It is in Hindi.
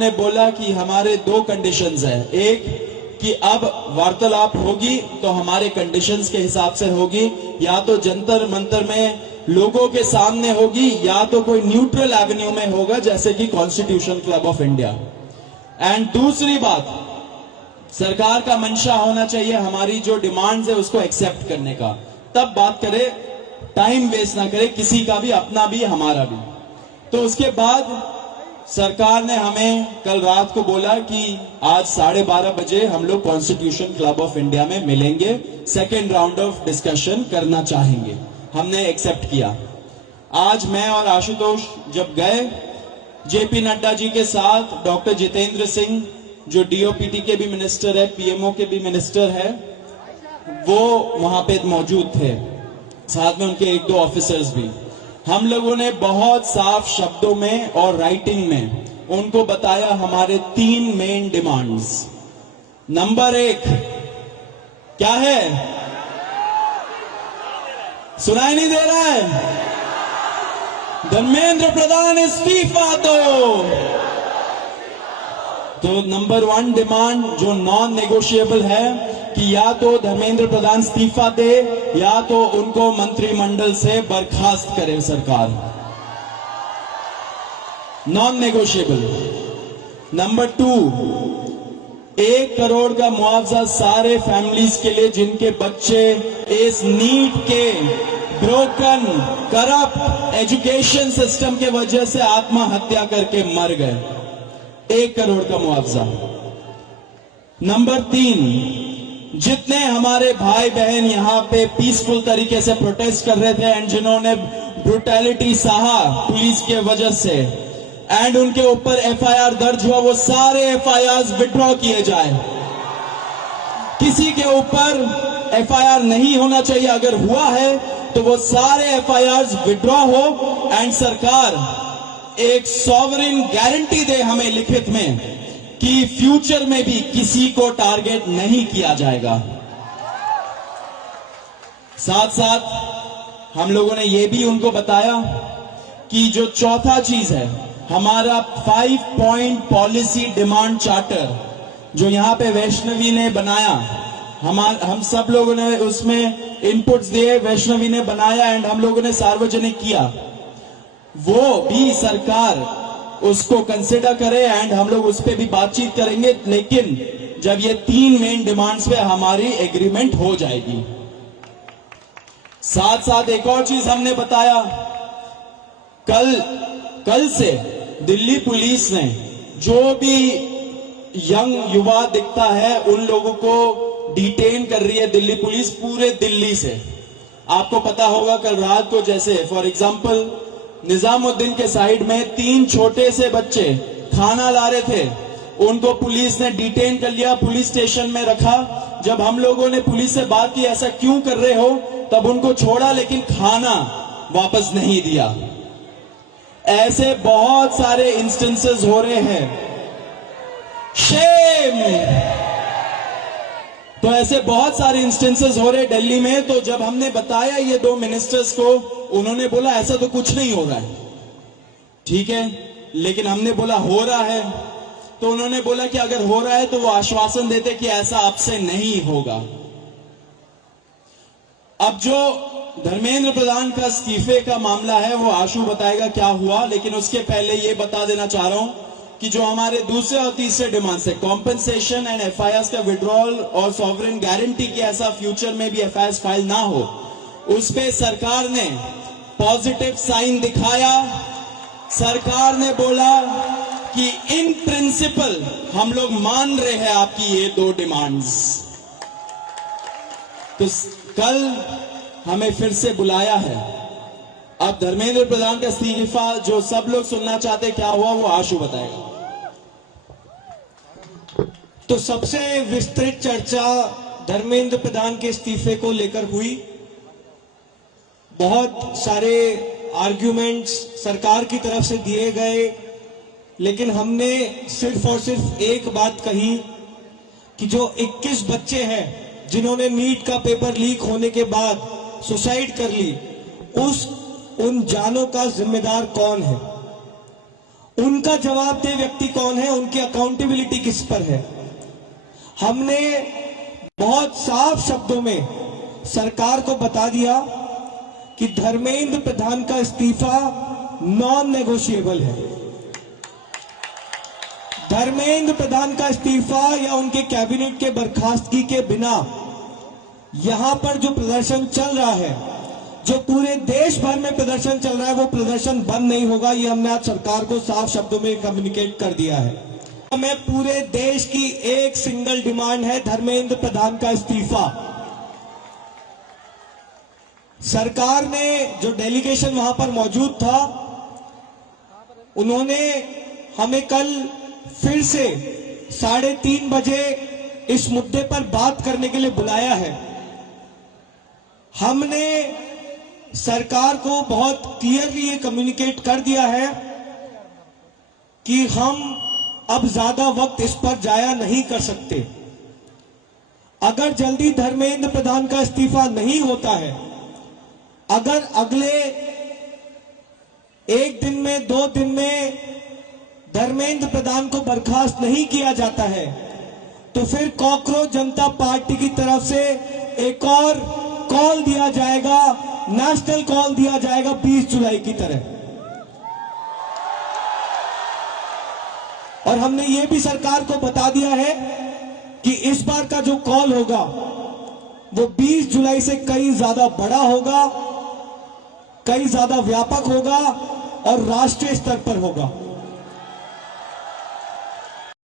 ने बोला कि हमारे दो कंडीशंस है। एक कि अब वार्तालाप होगी तो हमारे कंडीशंस के हिसाब से होगी, या तो जंतर मंतर में लोगों के सामने होगी या तो कोई न्यूट्रल एवेन्यू में होगा जैसे कि constitution club of India. And दूसरी बात, सरकार का मंशा होना चाहिए हमारी जो डिमांड्स है उसको एक्सेप्ट करने का, तब बात करे, टाइम वेस्ट ना करे किसी का भी, अपना भी हमारा भी। तो उसके बाद सरकार ने हमें कल रात को बोला कि आज 12:30 बजे हम लोग कॉन्स्टिट्यूशन क्लब ऑफ इंडिया में मिलेंगे, सेकेंड राउंड ऑफ डिस्कशन करना चाहेंगे। हमने एक्सेप्ट किया। आज मैं और आशुतोष जब गए जेपी नड्डा जी के साथ, डॉक्टर जितेंद्र सिंह जो डीओपीटी के भी मिनिस्टर है, पीएमओ के भी मिनिस्टर है, वो वहां पे मौजूद थे, साथ में उनके एक दो ऑफिसर्स भी। हम लोगों ने बहुत साफ शब्दों में और राइटिंग में उनको बताया हमारे 3 मेन डिमांड्स। नंबर 1 क्या है? सुनाई नहीं दे रहा है? धर्मेंद्र प्रधान इस्तीफा दो। तो नंबर 1 डिमांड जो नॉन नेगोशिएबल है कि या तो धर्मेंद्र प्रधान इस्तीफा दे या तो उनको मंत्रिमंडल से बर्खास्त करे सरकार, नॉन नेगोशिएबल। नंबर 2, 1 करोड़ का मुआवजा सारे फैमिलीज के लिए जिनके बच्चे इस नीट के ब्रोकन करप्ट एजुकेशन सिस्टम के वजह से आत्महत्या करके मर गए, 1 करोड़ का मुआवजा। नंबर 3, जितने हमारे भाई बहन यहाँ पे पीसफुल तरीके से प्रोटेस्ट कर रहे थे एंड जिन्होंने ब्रुटैलिटी सहा पुलिस के वजह से एंड उनके ऊपर एफआईआर दर्ज हुआ, वो सारे एफआईआर विड्रॉ किए जाए। किसी के ऊपर एफआईआर नहीं होना चाहिए, अगर हुआ है तो वो सारे एफआईआर विड्रॉ हो एंड सरकार एक सॉवरेन गारंटी दे हमें लिखित में कि फ्यूचर में भी किसी को टारगेट नहीं किया जाएगा। साथ साथ हम लोगों ने यह भी उनको बताया कि जो चौथा चीज है हमारा 5 पॉइंट पॉलिसी डिमांड चार्टर जो यहां पे वैष्णवी ने बनाया, हम सब लोगों ने उसमें इनपुट्स दिए, वैष्णवी ने बनाया एंड हम लोगों ने सार्वजनिक किया, वो भी सरकार उसको कंसिडर करे एंड हम लोग उस पर भी बातचीत करेंगे, लेकिन जब ये 3 मेन डिमांड्स पे हमारी एग्रीमेंट हो जाएगी। साथ साथ एक और चीज हमने बताया, कल से दिल्ली पुलिस ने जो भी यंग युवा दिखता है उन लोगों को डिटेन कर रही है दिल्ली पुलिस पूरे दिल्ली से। आपको पता होगा कल रात को जैसे फॉर एग्जांपल निजामुद्दीन के साइड में 3 छोटे से बच्चे खाना ला रहे थे, उनको पुलिस ने डिटेन कर लिया, पुलिस स्टेशन में रखा। जब हम लोगों ने पुलिस से बात की ऐसा क्यों कर रहे हो, तब उनको छोड़ा लेकिन खाना वापस नहीं दिया। ऐसे बहुत सारे इंस्टेंसेस हो रहे हैं, शेम। तो ऐसे बहुत सारे इंस्टेंसेस हो रहे दिल्ली में। तो जब हमने बताया ये 2 मिनिस्टर्स को, उन्होंने बोला ऐसा तो कुछ नहीं हो रहा है। ठीक है, लेकिन हमने बोला हो रहा है, तो उन्होंने बोला कि अगर हो रहा है तो वो आश्वासन देते कि ऐसा आपसे नहीं होगा। अब जो धर्मेंद्र प्रधान का इस्तीफे का मामला है वो आशु बताएगा क्या हुआ, लेकिन उसके पहले ये बता देना चाह रहा हूं कि जो हमारे दूसरे और तीसरे डिमांड्स है, कॉम्पेंसेशन एंड एफआईआर का विड्रॉल और सॉवरेन गारंटी की ऐसा फ्यूचर में भी एफआईआर फाइल ना हो, उस पे सरकार ने पॉजिटिव साइन दिखाया। सरकार ने बोला कि इन प्रिंसिपल हम लोग मान रहे हैं आपकी ये 2 डिमांड्स। तो कल हमें फिर से बुलाया है। अब धर्मेंद्र प्रधान का इस्तीफा जो सब लोग सुनना चाहते क्या हुआ वो आशु बताएगा। तो सबसे विस्तृत चर्चा धर्मेंद्र प्रधान के इस्तीफे को लेकर हुई। बहुत सारे आर्ग्यूमेंट्स सरकार की तरफ से दिए गए, लेकिन हमने सिर्फ और सिर्फ एक बात कही कि जो 21 बच्चे हैं जिन्होंने नीट का पेपर लीक होने के बाद सुसाइड कर ली, उन जानों का जिम्मेदार कौन है। उनका जवाबदेह व्यक्ति कौन है, उनकी अकाउंटेबिलिटी किस पर है। हमने बहुत साफ शब्दों में सरकार को बता दिया कि धर्मेंद्र प्रधान का इस्तीफा नॉन नेगोशिएबल है। धर्मेंद्र प्रधान का इस्तीफा या उनके कैबिनेट के बर्खास्तगी के बिना यहां पर जो प्रदर्शन चल रहा है, जो पूरे देश भर में प्रदर्शन चल रहा है, वो प्रदर्शन बंद नहीं होगा। ये हमने आज सरकार को साफ शब्दों में कम्युनिकेट कर दिया है। हमें पूरे देश की एक सिंगल डिमांड है, धर्मेंद्र प्रधान का इस्तीफा। सरकार ने जो डेलीगेशन वहां पर मौजूद था, उन्होंने हमें कल फिर से 3:30 बजे इस मुद्दे पर बात करने के लिए बुलाया है। हमने सरकार को बहुत क्लियरली ये कम्युनिकेट कर दिया है कि हम अब ज्यादा वक्त इस पर जाया नहीं कर सकते। अगर जल्दी धर्मेंद्र प्रधान का इस्तीफा नहीं होता है, अगर अगले 1 दिन में 2 दिन में धर्मेंद्र प्रधान को बर्खास्त नहीं किया जाता है, तो फिर कॉकरोच जनता पार्टी की तरफ से एक और कॉल दिया जाएगा, नेशनल कॉल दिया जाएगा 20 जुलाई की तरह। और हमने ये भी सरकार को बता दिया है कि इस बार का जो कॉल होगा वो 20 जुलाई से कहीं ज्यादा बड़ा होगा, कहीं ज्यादा व्यापक होगा और राष्ट्रीय स्तर पर होगा।